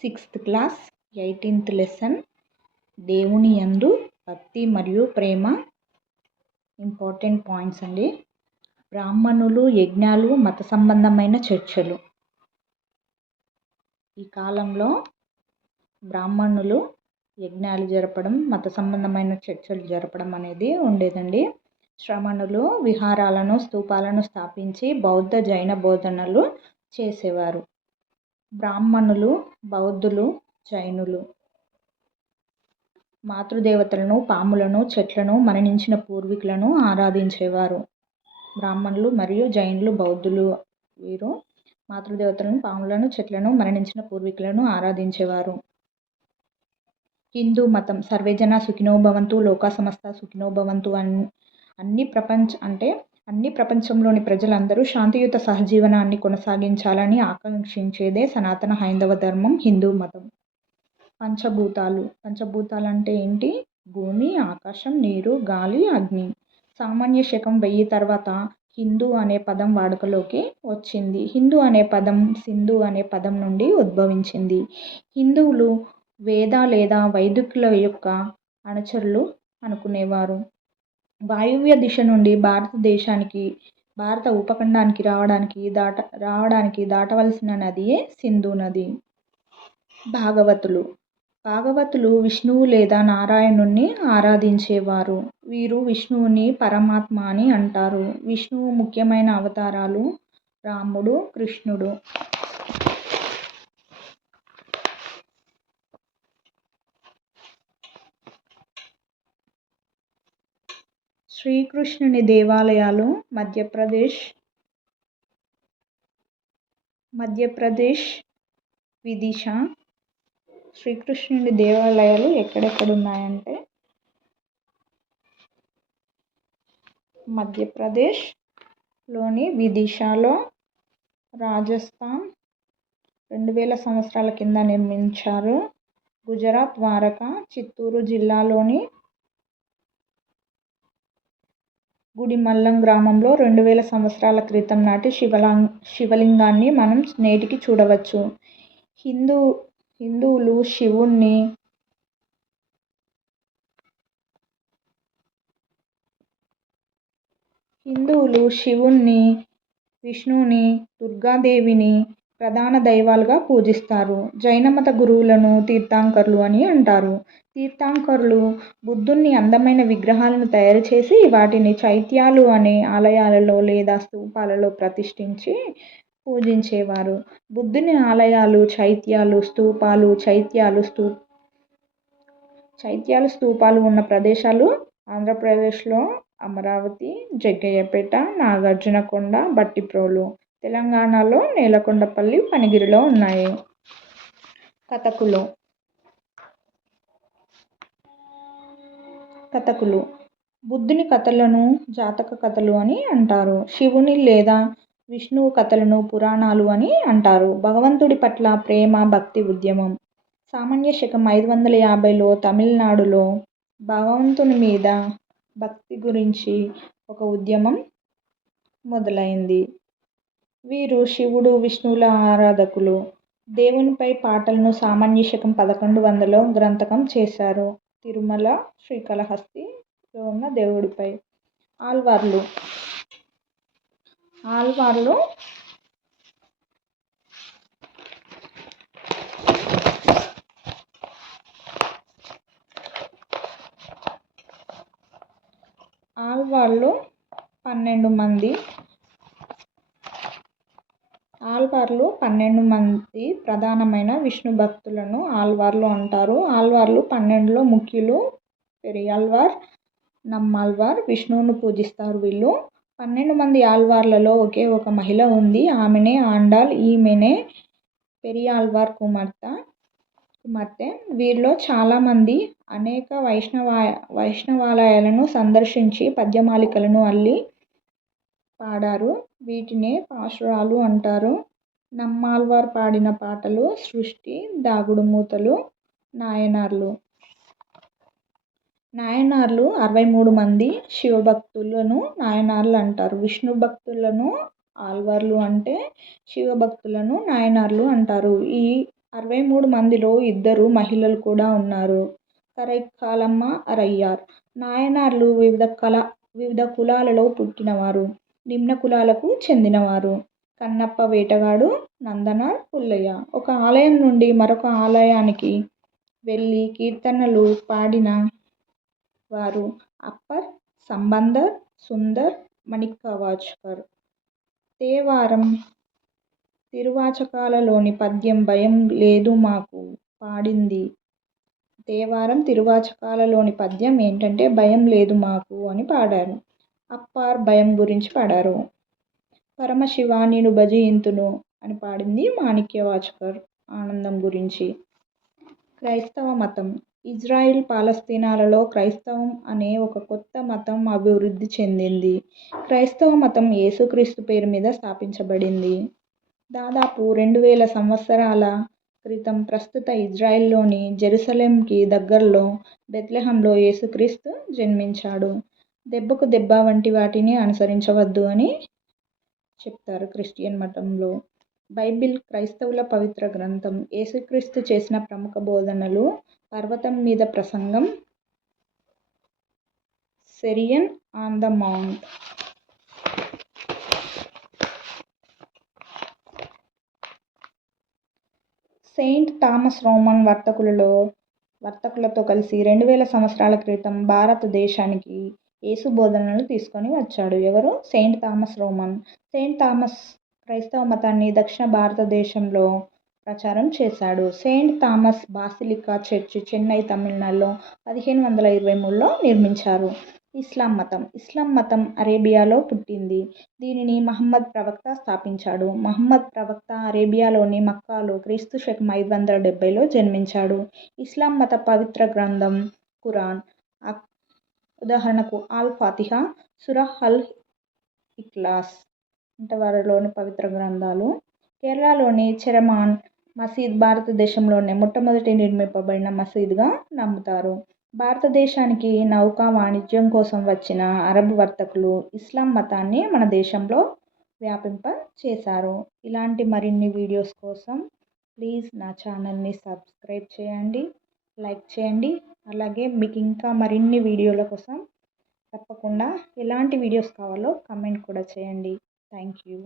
Sixth class 18th lesson దేవుని యందు భక్తి మరియు ప్రేమ. ఇంపార్టెంట్ పాయింట్స్ అండి. బ్రాహ్మణులు, యజ్ఞాలు, మత సంబంధమైన చర్చలు. ఈ కాలంలో బ్రాహ్మణులు యజ్ఞాలు జరపడం, మత సంబంధమైన చర్చలు జరపడం అనేది ఉండేదండి. శ్రమణులు విహారాలను, స్తూపాలను స్థాపించి బౌద్ధ, జైన బోధనలు చేసేవారు. బ్రాహ్మణులు, బౌద్ధులు, జైనులు మాతృదేవతలను, పాములను, చెట్లను, మరణించిన పూర్వీకులను ఆరాధించేవారు. బ్రాహ్మణులు మరియు జైనులు, బౌద్ధులు వీరు మాతృదేవతలను, పాములను, చెట్లను, మరణించిన పూర్వీకులను ఆరాధించేవారు. హిందూ మతం సర్వేజన సుఖినో భవంతు, లోకా సమస్త సుఖినో భవంతు అన్ని ప్రపంచంలోని ప్రజలందరూ శాంతియుత సహజీవనాన్ని కొనసాగించాలని ఆకాంక్షించేదే సనాతన హైందవ ధర్మం, హిందూ మతం. పంచభూతాలు అంటే ఏంటి? భూమి, ఆకాశం, నీరు, గాలి, అగ్ని. సామాన్య శకం 1000 తర్వాత హిందూ అనే పదం వాడుకలోకి వచ్చింది. హిందూ అనే పదం సింధు అనే పదం నుండి ఉద్భవించింది. హిందువులు వేద లేదా వైదికుల యొక్క అనుచరులు అనుకునేవారు. వాయువ్య దిశ నుండి భారత ఉపఖండానికి రావడానికి దాటవలసిన నదియే సింధు నది. భాగవతులు విష్ణువు లేదా నారాయణుణ్ణి ఆరాధించేవారు. వీరు విష్ణువుని పరమాత్మ అని అంటారు. విష్ణువు ముఖ్యమైన అవతారాలు రాముడు, కృష్ణుడు. శ్రీకృష్ణుని దేవాలయాలు మధ్యప్రదేశ్, విదిశా. శ్రీకృష్ణుని దేవాలయాలు ఎక్కడెక్కడ ఉన్నాయంటే మధ్యప్రదేశ్లోని విదిశాలో, రాజస్థాన్ 2000 సంవత్సరాల కింద నిర్మించారు. గుజరాత్ ద్వారకా, చిత్తూరు జిల్లాలోని గుడిమల్లం గ్రామంలో 2000 సంవత్సరాల క్రితం నాటి శివలింగాన్ని మనం నేటికి చూడవచ్చు. హిందువులు శివుణ్ణి, విష్ణువుని, దుర్గాదేవిని ప్రధాన దైవాలుగా పూజిస్తారు. జైనమత గురువులను తీర్థంకరులు అని అంటారు. తీర్థంకరులు బుద్ధుని అందమైన విగ్రహాలను తయారు చేసి వాటిని చైత్యాలు అనే ఆలయాలలో లేదా స్తూపాలలో ప్రతిష్ఠించి పూజించేవారు. బుద్ధుని ఆలయాలు, చైత్యాలు, స్తూపాలు ఉన్న ప్రదేశాలు ఆంధ్రప్రదేశ్లో అమరావతి, జగ్గయ్యపేట, నాగార్జునకొండ, భట్టిప్రోలు. తెలంగాణలో నేలకొండపల్లి, పనిగిరిలో ఉన్నాయి. కథకులు బుద్ధుని కథలను జాతక కథలు అని అంటారు. శివుని లేదా విష్ణువు కథలను పురాణాలు అని అంటారు. భగవంతుడి పట్ల ప్రేమ, భక్తి ఉద్యమం. సామాన్య శకం 550లో తమిళనాడులో భగవంతుని మీద భక్తి గురించి ఒక ఉద్యమం మొదలైంది. వీరు శివుడు, విష్ణువుల ఆరాధకులు. దేవునిపై పాటలను సామాన్య శకం 1100లో గ్రంథకం చేశారు. తిరుమల శ్రీకాళహస్తిలో ఉన్న దేవుడిపై. ఆళ్వార్లు ఆళ్వార్లు 12 మంది ప్రధానమైన విష్ణు భక్తులను ఆళ్వార్లు అంటారు. ఆళ్వార్లు 12లో ముఖ్యులు పెరియాళ్వార్, నమ్మాళ్వార్. విష్ణువును పూజిస్తారు వీళ్ళు. 12 మంది ఆళ్వార్లలో ఒకే ఒక మహిళ ఉంది. ఆమెనే ఆండాళ్. ఈమెనే పెరియాళ్వార్ కుమార్తె. వీరిలో చాలామంది అనేక వైష్ణవాలయాలను సందర్శించి పద్యమాలికలను అల్లి పాడారు. వీటినే పాశురాలు అంటారు. నమ్మాళ్వార్ పాడిన పాటలు సృష్టి, దాగుడుమూతలు. నాయనార్లు 63 మంది శివభక్తులను నాయనార్లు అంటారు. విష్ణు భక్తులను ఆళ్వార్లు అంటే, శివభక్తులను నాయనార్లు అంటారు. ఈ 63 మందిలో 2 మహిళలు కూడా ఉన్నారు. కరైకాలమ్మ అరయ్యార్. నాయనార్లు వివిధ కులాలలో పుట్టినవారు, నిమ్న కులాలకు చెందినవారు. కన్నప్ప వేటగాడు, నందనార్ పుల్లయ్య. ఒక ఆలయం నుండి మరొక ఆలయానికి వెళ్ళి కీర్తనలు పాడిన వారు అప్పర్, సంబందర్, సుందర్, మాణిక్యవాచకర్. తేవారం తిరువాచకాలలోని పద్యం భయం లేదు మాకు పాడింది. తేవారం తిరువాచకాలలోని పద్యం ఏంటంటే భయం లేదు మాకు అని పాడారు. అప్పార్ భయం గురించి పాడారు. పరమశివ నిన్ను భజింతును అని పాడింది మాణిక్యవాచకర్ ఆనందం గురించి. క్రైస్తవ మతం. ఇజ్రాయిల్ పాలస్తీనాలలో క్రైస్తవం అనే ఒక కొత్త మతం అభివృద్ధి చెందింది. క్రైస్తవ మతం యేసుక్రీస్తు పేరు మీద స్థాపించబడింది. దాదాపు 2000 సంవత్సరాల క్రితం ప్రస్తుత ఇజ్రాయిల్లోని జెరూసలేంకి దగ్గరలో బెత్లెహేంలో యేసుక్రీస్తు జన్మించాడు. దెబ్బకు దెబ్బ వంటి వాటిని అనుసరించవద్దు అని చెప్తారు క్రిస్టియన్ మతంలో. బైబిల్ క్రైస్తవుల పవిత్ర గ్రంథం. యేసుక్రీస్తు చేసిన ప్రముఖ బోధనలు: పర్వతం మీద ప్రసంగం, sermon on the mount. Saint Thomas Roman వర్తకులతో కలిసి 2000 సంవత్సరాల క్రితం భారతదేశానికి యేసు బోధనలు తీసుకొని వచ్చాడు. ఎవరు? Saint Thomas Roman. Saint Thomas క్రైస్తవ మతాన్ని దక్షిణ భారతదేశంలో ప్రచారం చేశాడు. Saint Thomas basilica church, Chennai, తమిళనాడులో 1523లో నిర్మించారు. ఇస్లాం మతం. ఇస్లాం మతం అరేబియాలో పుట్టింది. దీనిని మహమ్మద్ ప్రవక్త స్థాపించాడు. మహమ్మద్ ప్రవక్త అరేబియాలోని మక్కాలో క్రీస్తు శకం 570లో జన్మించాడు. ఇస్లాం మత పవిత్ర గ్రంథం ఖురాన్. ఉదాహరణకు అల్ ఫాతిహా, సూరహ్ అల్ ఇఖ్లాస్ వారిలోని పవిత్ర గ్రంథాలు. కేరళలోని చెరమాన్ మసీద్ భారతదేశంలోనే మొట్టమొదటి నిర్మింపబడిన మసీదుగా నమ్ముతారు. భారతదేశానికి నౌకా వాణిజ్యం కోసం వచ్చిన అరబ్ వర్తకులు ఇస్లాం మతాన్ని మన దేశంలో వ్యాపింప చేశారు. ఇలాంటి మరిన్ని వీడియోస్ కోసం ప్లీజ్ నా ఛానల్ని సబ్స్క్రైబ్ చేయండి, లైక్ చేయండి. అలాగే మీకు ఇంకా మరిన్ని వీడియోల కోసం తప్పకుండా ఎలాంటి వీడియోస్ కావాలో కమెంట్ కూడా చేయండి. Thank you.